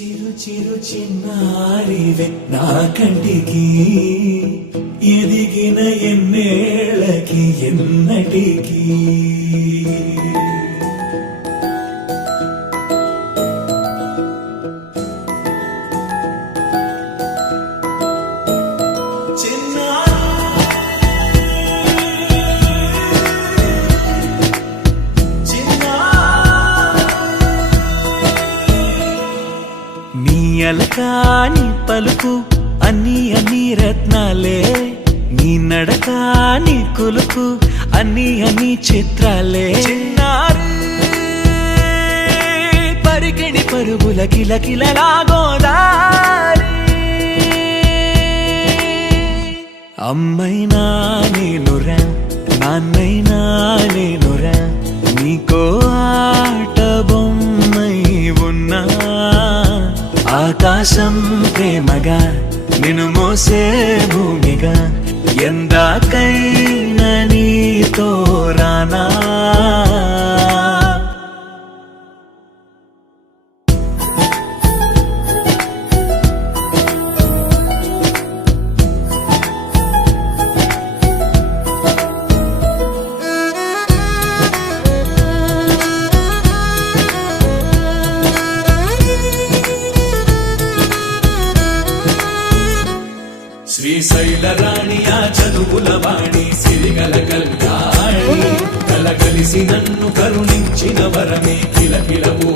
చిరు చిరు చిన్నారివే నా కంటికి ఎదిగిన ఎన్నేళ్ళకి ఎన్నటికి అలకాని పలుకు అన్ని రత్నాలే నీ నడకాని కులుకు అన్ని చిత్రాలే పరికిణి పరుగుల కిలకిలలాగోదారి అమ్మైనా నేనురా నాన్నైనా నేనురా నీకో ఆట బొమ్మై ఉన్నా ఆకాశం ప్రేమగా నిన్ను మోసే భూమిగా ఎందాకైనా నీతో రానా శ్రీశైల రాణి ఆ చదువుల వాణి సిరిగల కల్యాణి కలగలిసి నన్ను కరుణించిన వరమే కిలకిలవు